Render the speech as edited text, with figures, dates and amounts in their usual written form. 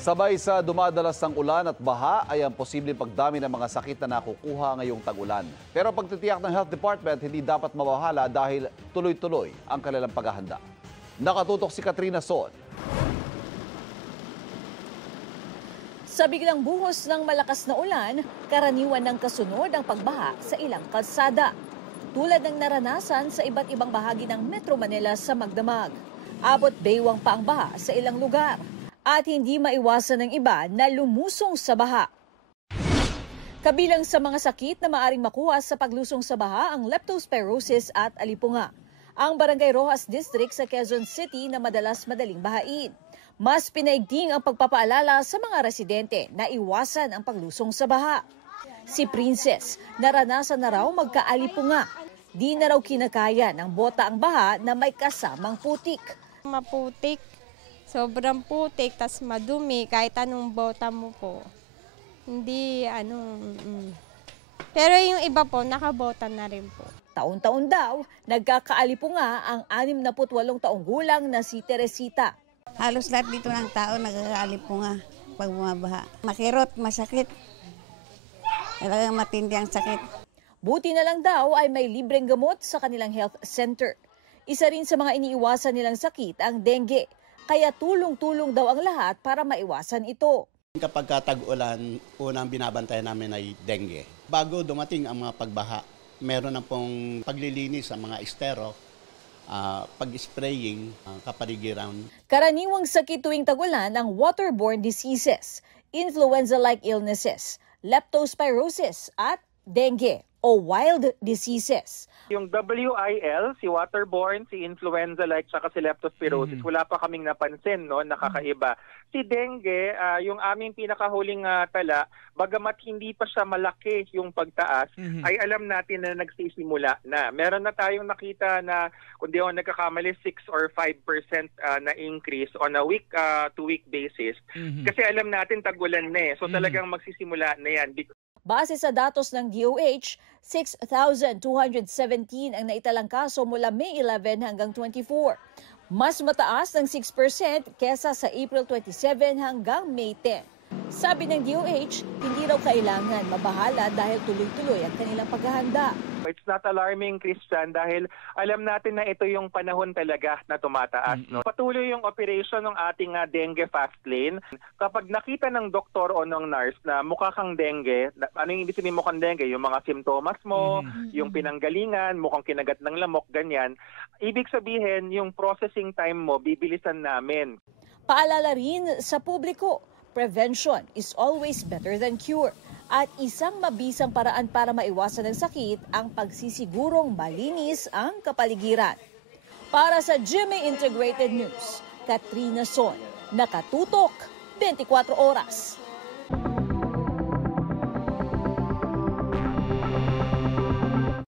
Sabay sa dumadalas ng ulan at baha ay ang posibleng pagdami ng mga sakit na nakukuha ngayong tag-ulan. Pero pagtitiyak ng Health Department, hindi dapat mabahala dahil tuloy-tuloy ang kanilang paghahanda. Nakatutok si Katrina Son. Sa biglang buhos ng malakas na ulan, karaniwan ng kasunod ang pagbaha sa ilang kalsada. Tulad ng naranasan sa iba't ibang bahagi ng Metro Manila sa Magdamag. Abot baywang pa ang baha sa ilang lugar. At hindi maiwasan ng iba na lumusong sa baha. Kabilang sa mga sakit na maaring makuha sa paglusong sa baha ang leptospirosis at alipunga. Ang Barangay Rojas District sa Quezon City na madalas madaling bahain. Mas pinaigting ang pagpapaalala sa mga residente na iwasan ang paglusong sa baha. Si Princess, naranasan na raw magkaalipunga. Di na raw kinakaya ng bota ang baha na may kasamang putik. Maputik. Sobrang putik, tas madumi, kahit anong bota mo po. Hindi, Pero yung iba po, nakabota na rin po. Taon-taon daw, nagkakaalipunga ang 68 taong gulang na si Teresita. Halos lahat dito ng tao nagkakaalipunga pag bumabaha. Makirot, masakit. Talagang matindi ang sakit. Buti na lang daw ay may libreng gamot sa kanilang health center. Isa rin sa mga iniiwasan nilang sakit ang dengue. Kaya tulong-tulong daw ang lahat para maiwasan ito. Kapag tag-ulan, unang binabantayan namin ay dengue. Bago dumating ang mga pagbaha, meron na pong paglilinis sa mga estero, pag-spraying, kapaligiran. Karaniwang sakit tuwing tag-ulan ang waterborne diseases, influenza-like illnesses, leptospirosis at dengue o wild diseases. Yung WIL, si waterborne, si influenza-like, saka si leptospirosis, wala pa kaming napansin, no, nakakaiba. Si dengue, yung aming pinakahuling tala, bagamat hindi pa siya malaki yung pagtaas, ay alam natin na nagsisimula na. Meron na tayong nakita na, kung di ako nagkakamali, 6 or 5% na increase on a week-to-week basis. Kasi alam natin tag-ulan na eh. So talagang magsisimula na yan. Base sa datos ng DOH, 6,217 ang naitalang kaso mula May 11 hanggang 24. Mas mataas ng 6% kesa sa April 27 hanggang May 10. Sabi ng DOH, hindi raw kailangan mabahala dahil tuloy-tuloy ang kanilang paghahanda. It's not alarming, Christian, dahil alam natin na ito yung panahon talaga na tumataas. No? Patuloy yung operation ng ating dengue fast lane. Kapag nakita ng doktor o ng nurse na mukha kang dengue, ano yung ibig sabihin mukhang dengue? Yung mga simptomas mo, yung pinanggalingan, mukhang kinagat ng lamok, ganyan. Ibig sabihin, yung processing time mo, bibilisan namin. Paalala rin sa publiko, prevention is always better than cure. At isang mabisang paraan para maiwasan ng sakit ang pagsisigurong malinis ang kapaligiran. Para sa GMA Integrated News, Katrina Son, nakatutok 24 oras.